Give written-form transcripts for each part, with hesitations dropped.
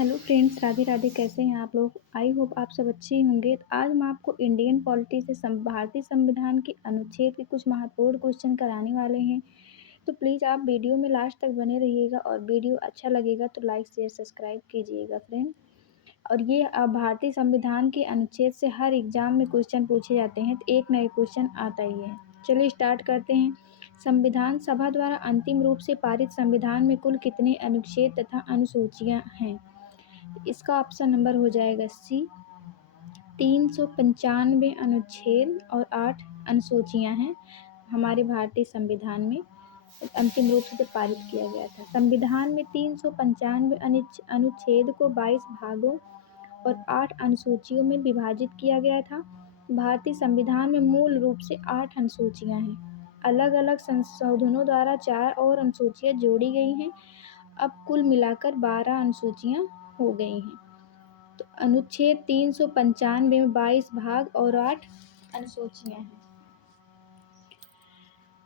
Hello friends, Radhe Radhe. कैसे हैं आप लोग? आई होप आप सब अच्छे ही होंगे। तो आज हम आपको इंडियन पॉलिटी से भारतीय संविधान के अनुच्छेद के कुछ महत्वपूर्ण क्वेश्चन कराने वाले हैं। तो प्लीज़ आप वीडियो में लास्ट तक बने रहिएगा और वीडियो अच्छा लगेगा तो लाइक शेयर सब्सक्राइब कीजिएगा फ्रेंड। और ये भारतीय संविधान के अनुच्छेद से हर एग्जाम में क्वेश्चन पूछे जाते हैं, तो एक नए क्वेश्चन आता ही है। चलिए स्टार्ट करते हैं। संविधान सभा द्वारा अंतिम रूप से पारित संविधान में कुल कितने अनुच्छेद तथा अनुसूचियां हैं? इसका ऑप्शन नंबर हो जाएगा सी। 395 अनुच्छेद और 8 अनुसूचियां हैं हमारे भारतीय संविधान में। अंतिम रूप से पारित किया गया था। संविधान में 395 अनुच्छेद को 22 भागों और 8 अनुसूचियों में विभाजित किया गया था। भारतीय संविधान में मूल रूप से 8 अनुसूचियां हैं। अलग अलग संशोधनों द्वारा 4 और अनुसूचियां जोड़ी गई हैं। अब कुल मिलाकर 12 अनुसूचियां हो गई हैं। तो अनुच्छेद 395 में 22 भाग और 8 अनुसूचियां हैं।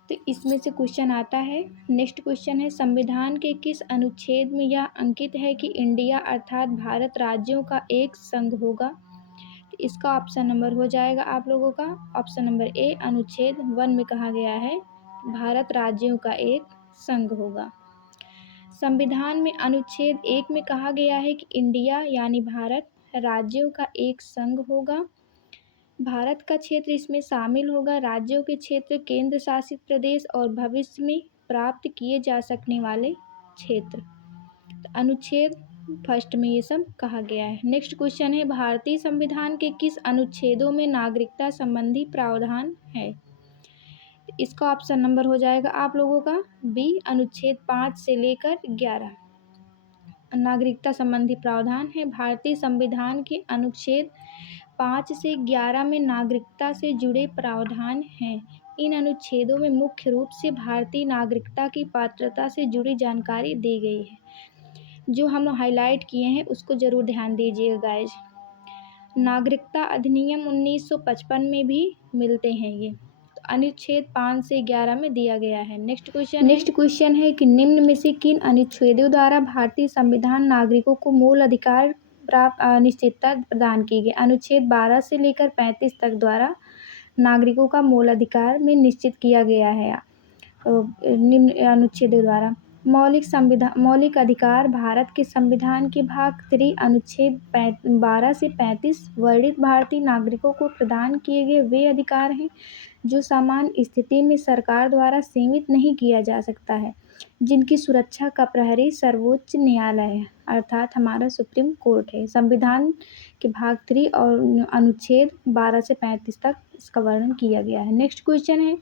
तो इसमें से क्वेश्चन आता है। नेक्स्ट क्वेश्चन है, संविधान के किस अनुच्छेद में यह अंकित है कि इंडिया अर्थात भारत राज्यों का एक संघ होगा? तो इसका ऑप्शन नंबर हो जाएगा आप लोगों का ऑप्शन नंबर ए। अनुच्छेद 1 में कहा गया है भारत राज्यों का एक संघ होगा। संविधान में अनुच्छेद 1 में कहा गया है कि इंडिया यानी भारत राज्यों का एक संघ होगा। भारत का क्षेत्र इसमें शामिल होगा। राज्यों के क्षेत्र, केंद्र शासित प्रदेश और भविष्य में प्राप्त किए जा सकने वाले क्षेत्र। तो अनुच्छेद फर्स्ट में ये सब कहा गया है। नेक्स्ट क्वेश्चन है, भारतीय संविधान के किस अनुच्छेदों में नागरिकता संबंधी प्रावधान है? इसका ऑप्शन नंबर हो जाएगा आप लोगों का बी। अनुच्छेद 5 से लेकर 11 नागरिकता संबंधी प्रावधान है। भारतीय संविधान के अनुच्छेद 5 से 11 में नागरिकता से जुड़े प्रावधान हैं। इन अनुच्छेदों में मुख्य रूप से भारतीय नागरिकता की पात्रता से जुड़ी जानकारी दी गई है। जो हम हाईलाइट किए हैं उसको जरूर ध्यान दीजिएगा गाइज। नागरिकता अधिनियम 1955 में भी मिलते हैं ये। तो अनुच्छेद 5 से 11 में दिया गया है। नेक्स्ट क्वेश्चन है कि निम्न में से किन अनुच्छेदों द्वारा भारतीय संविधान नागरिकों को मूल अधिकार प्राप्त अनिश्चितता प्रदान की गई? अनुच्छेद 12 से लेकर 35 तक द्वारा नागरिकों का मूल अधिकार में निश्चित किया गया है। निम्न अनुच्छेदों द्वारा मौलिक अधिकार भारत के संविधान के भाग 3 अनुच्छेद 12 से 35 वर्णित भारतीय नागरिकों को प्रदान किए गए वे अधिकार हैं जो सामान्य स्थिति में सरकार द्वारा सीमित नहीं किया जा सकता है, जिनकी सुरक्षा का प्रहरी सर्वोच्च न्यायालय है अर्थात हमारा सुप्रीम कोर्ट है। संविधान के भाग 3 और अनुच्छेद 12 से 35 तक इसका वर्णन किया गया है। नेक्स्ट क्वेश्चन है,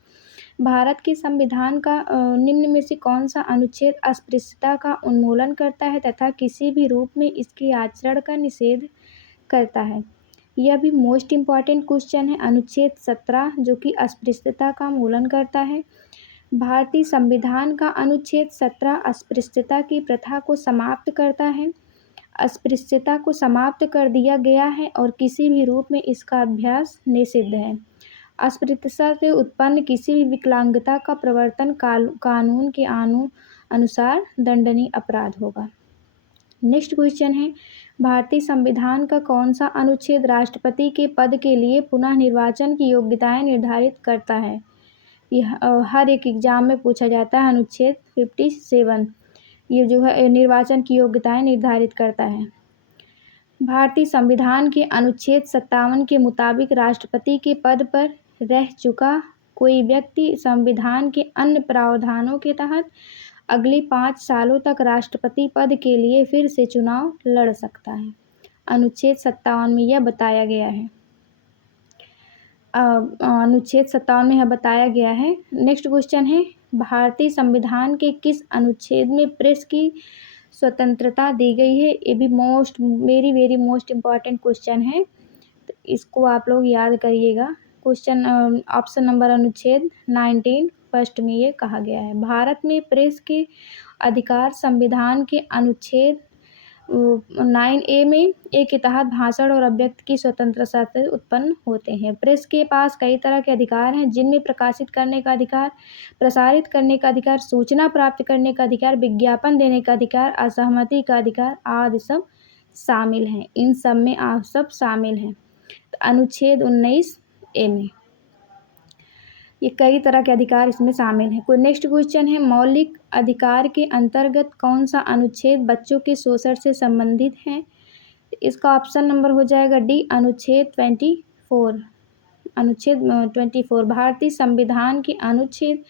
भारत के संविधान का निम्न में से कौन सा अनुच्छेद अस्पृश्यता का उन्मूलन करता है तथा किसी भी रूप में इसके आचरण का निषेध करता है? यह भी मोस्ट इम्पॉर्टेंट क्वेश्चन है। अनुच्छेद 17 जो कि अस्पृश्यता का उन्मूलन करता है। भारतीय संविधान का अनुच्छेद 17 अस्पृश्यता की प्रथा को समाप्त करता है। अस्पृश्यता को समाप्त कर दिया गया है और किसी भी रूप में इसका अभ्यास निषिद्ध है। अस्पृश्यता से उत्पन्न किसी भी विकलांगता का प्रवर्तन कानून के अनुसार दंडनीय अपराध होगा। नेक्स्ट क्वेश्चन है, भारतीय संविधान का कौन सा अनुच्छेद राष्ट्रपति के पद के लिए पुनः निर्वाचन की योग्यताएं निर्धारित करता है? यह हर एक एग्जाम में पूछा जाता है। अनुच्छेद 57 ये जो है निर्वाचन की योग्यताएं निर्धारित करता है। भारतीय संविधान के अनुच्छेद 57 के मुताबिक राष्ट्रपति के पद पर रह चुका कोई व्यक्ति संविधान के अन्य प्रावधानों के तहत अगले 5 सालों तक राष्ट्रपति पद के लिए फिर से चुनाव लड़ सकता है। अनुच्छेद 57 में यह बताया गया है। अनुच्छेद 57 में यह बताया गया है। नेक्स्ट क्वेश्चन है, भारतीय संविधान के किस अनुच्छेद में प्रेस की स्वतंत्रता दी गई है? ये भी वेरी मोस्ट इम्पॉर्टेंट क्वेश्चन है, तो इसको आप लोग याद करिएगा। क्वेश्चन ऑप्शन नंबर अनुच्छेद 19 फर्स्ट में ये कहा गया है। भारत में प्रेस के अधिकार संविधान के अनुच्छेद 9A में ए के तहत भाषण और अभिव्यक्ति की स्वतंत्रता से उत्पन्न होते हैं। प्रेस के पास कई तरह के अधिकार हैं, जिनमें प्रकाशित करने का अधिकार, प्रसारित करने का अधिकार, सूचना प्राप्त करने का अधिकार, विज्ञापन देने का अधिकार, असहमति का अधिकार आदि सब शामिल हैं। इन सब में आप सब शामिल हैं। तो अनुच्छेद 19A में ये कई तरह के अधिकार इसमें शामिल हैं। कोई नेक्स्ट क्वेश्चन है, मौलिक अधिकार के अंतर्गत कौन सा अनुच्छेद बच्चों के शोषण से संबंधित है? इसका ऑप्शन नंबर हो जाएगा डी, अनुच्छेद 24। अनुच्छेद 24 भारतीय संविधान के अनुच्छेद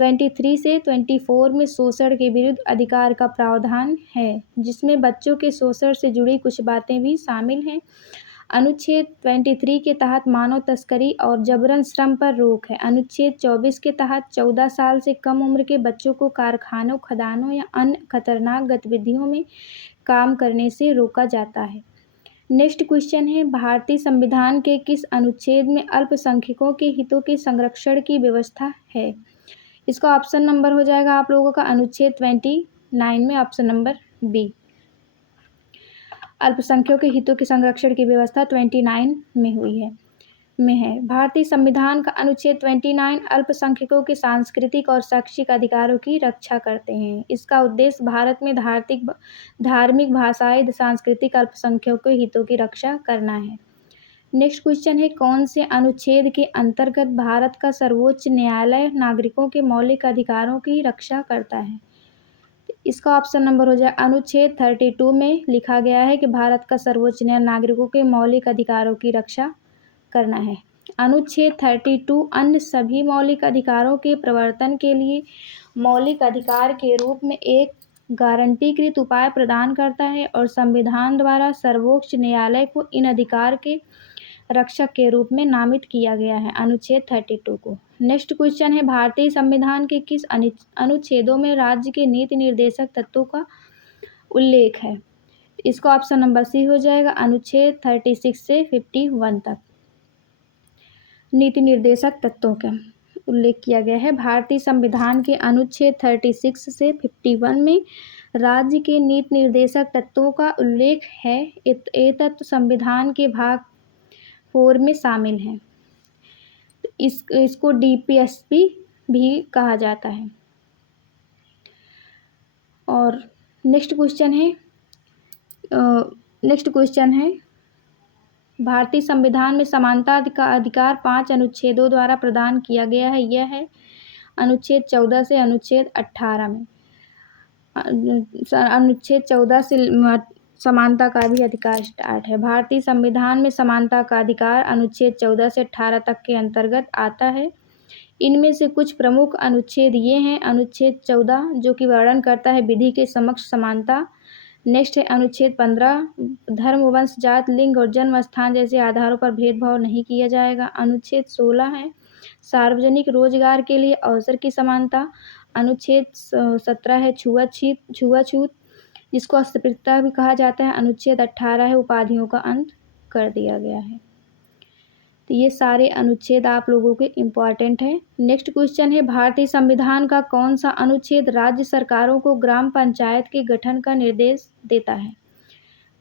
23 से 24 में शोषण के विरुद्ध अधिकार का प्रावधान है, जिसमें बच्चों के शोषण से जुड़ी कुछ बातें भी शामिल हैं। अनुच्छेद 23 के तहत मानव तस्करी और जबरन श्रम पर रोक है। अनुच्छेद 24 के तहत 14 साल से कम उम्र के बच्चों को कारखानों, खदानों या अन्य खतरनाक गतिविधियों में काम करने से रोका जाता है। नेक्स्ट क्वेश्चन है, भारतीय संविधान के किस अनुच्छेद में अल्पसंख्यकों के हितों के संरक्षण की व्यवस्था है? इसका ऑप्शन नंबर हो जाएगा आप लोगों का अनुच्छेद 29 में ऑप्शन नंबर बी। अल्पसंख्यकों के हितों के संरक्षण की व्यवस्था 29 में हुई है। भारतीय संविधान का अनुच्छेद 29 अल्पसंख्यकों के सांस्कृतिक और शैक्षिक अधिकारों की रक्षा करते हैं। इसका उद्देश्य भारत में धार्मिक, भाषाई, सांस्कृतिक अल्पसंख्यकों के हितों की रक्षा करना है। नेक्स्ट क्वेश्चन है, कौन से अनुच्छेद के अंतर्गत भारत का सर्वोच्च न्यायालय नागरिकों के मौलिक अधिकारों की रक्षा करता है? इसका ऑप्शन नंबर हो जाए अनुच्छेद 32 में लिखा गया है कि भारत का सर्वोच्च न्यायालय नागरिकों के मौलिक अधिकारों की रक्षा करना है। अनुच्छेद 32 अन्य सभी मौलिक अधिकारों के प्रवर्तन के लिए मौलिक अधिकार के रूप में एक गारंटीकृत उपाय प्रदान करता है और संविधान द्वारा सर्वोच्च न्यायालय को इन अधिकार के रक्षक के रूप में नामित किया गया है, अनुच्छेद 32 को। नेक्स्ट क्वेश्चन है, भारतीय संविधान के किस अनुच्छेदों में राज्य के नीति निर्देशक तत्वों का उल्लेख है? इसका ऑप्शन नंबर सी हो जाएगा, अनुच्छेद 36 से 51 तक नीति निर्देशक तत्वों का उल्लेख किया गया है। भारतीय संविधान के अनुच्छेद 36 से 51 में राज्य के नीति निर्देशक तत्वों का उल्लेख है। ये तत्व संविधान के भाग 4 में शामिल हैं। इसको DPSP भी कहा जाता है। और नेक्स्ट क्वेश्चन है, भारतीय संविधान में समानता का अधिकार 5 अनुच्छेदों द्वारा प्रदान किया गया है। यह है अनुच्छेद 14 से अनुच्छेद 18 में। अनुच्छेद 14 से समानता का भी अधिकार स्टार्ट है। भारतीय संविधान में समानता का अधिकार अनुच्छेद 14 से 18 तक के अंतर्गत आता है। इनमें से कुछ प्रमुख अनुच्छेद ये हैं। अनुच्छेद 14 जो कि वर्णन करता है विधि के समक्ष समानता। नेक्स्ट है अनुच्छेद 15, धर्म, वंश, जात, लिंग और जन्म स्थान जैसे आधारों पर भेदभाव नहीं किया जाएगा। अनुच्छेद 16 है सार्वजनिक रोजगार के लिए अवसर की समानता। अनुच्छेद 17 है छुआछूत जिसको अस्पृश्यता भी कहा जाता है। अनुच्छेद 18 है उपाधियों का अंत कर दिया गया है। तो ये सारे अनुच्छेद आप लोगों के इम्पॉर्टेंट हैं। नेक्स्ट क्वेश्चन है, भारतीय संविधान का कौन सा अनुच्छेद राज्य सरकारों को ग्राम पंचायत के गठन का निर्देश देता है?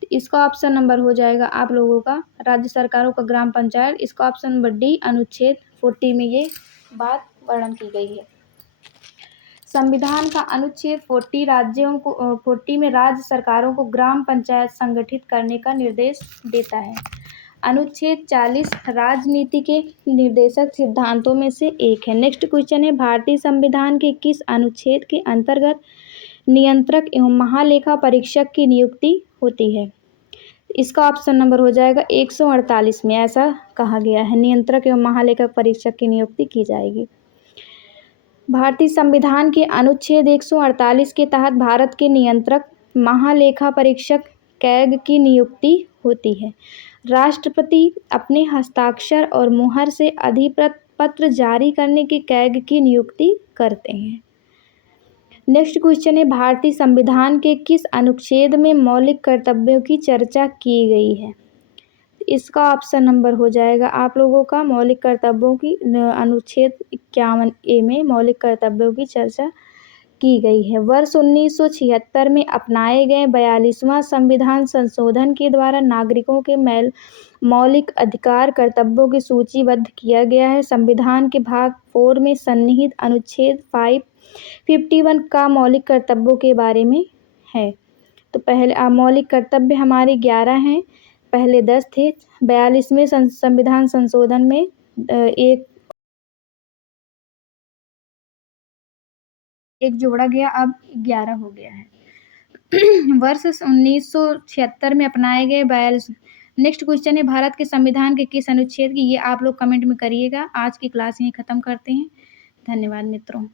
तो इसका ऑप्शन नंबर हो जाएगा आप लोगों का राज्य सरकारों का ग्राम पंचायत। इसका ऑप्शन नंबर डी, अनुच्छेद 40 में ये बात वर्णन की गई है। संविधान का अनुच्छेद 40 में राज्य सरकारों को ग्राम पंचायत संगठित करने का निर्देश देता है। अनुच्छेद 40 राजनीति के निर्देशक सिद्धांतों में से एक है। नेक्स्ट क्वेश्चन है, भारतीय संविधान के किस अनुच्छेद के अंतर्गत नियंत्रक एवं महालेखा परीक्षक की नियुक्ति होती है? इसका ऑप्शन नंबर हो जाएगा 148 में ऐसा कहा गया है, नियंत्रक एवं महालेखा परीक्षक की नियुक्ति की जाएगी। भारतीय संविधान के अनुच्छेद 148 के तहत भारत के नियंत्रक महालेखा परीक्षक कैग की नियुक्ति होती है। राष्ट्रपति अपने हस्ताक्षर और मुहर से अधिकृत पत्र जारी करने के कैग की नियुक्ति करते हैं। नेक्स्ट क्वेश्चन है, भारतीय संविधान के किस अनुच्छेद में मौलिक कर्तव्यों की चर्चा की गई है? इसका ऑप्शन नंबर हो जाएगा आप लोगों का मौलिक कर्तव्यों की अनुच्छेद 51A में मौलिक कर्तव्यों की चर्चा की गई है। वर्ष 1976 में अपनाए गए 42वां संविधान संशोधन के द्वारा नागरिकों के मौलिक अधिकार कर्तव्यों की सूचीबद्ध किया गया है। संविधान के भाग 4 में सन्निहित अनुच्छेद 51 का मौलिक कर्तव्यों के बारे में है। तो पहले मौलिक कर्तव्य हमारे 11 हैं, पहले 10 थे। 42वें संविधान संशोधन में एक जोड़ा गया, अब 11 हो गया है। वर्ष 1976 में अपनाए गए 42। नेक्स्ट क्वेश्चन है, भारत के संविधान के किस अनुच्छेद की, ये आप लोग कमेंट में करिएगा। आज की क्लास यहीं ख़त्म करते हैं। धन्यवाद मित्रों।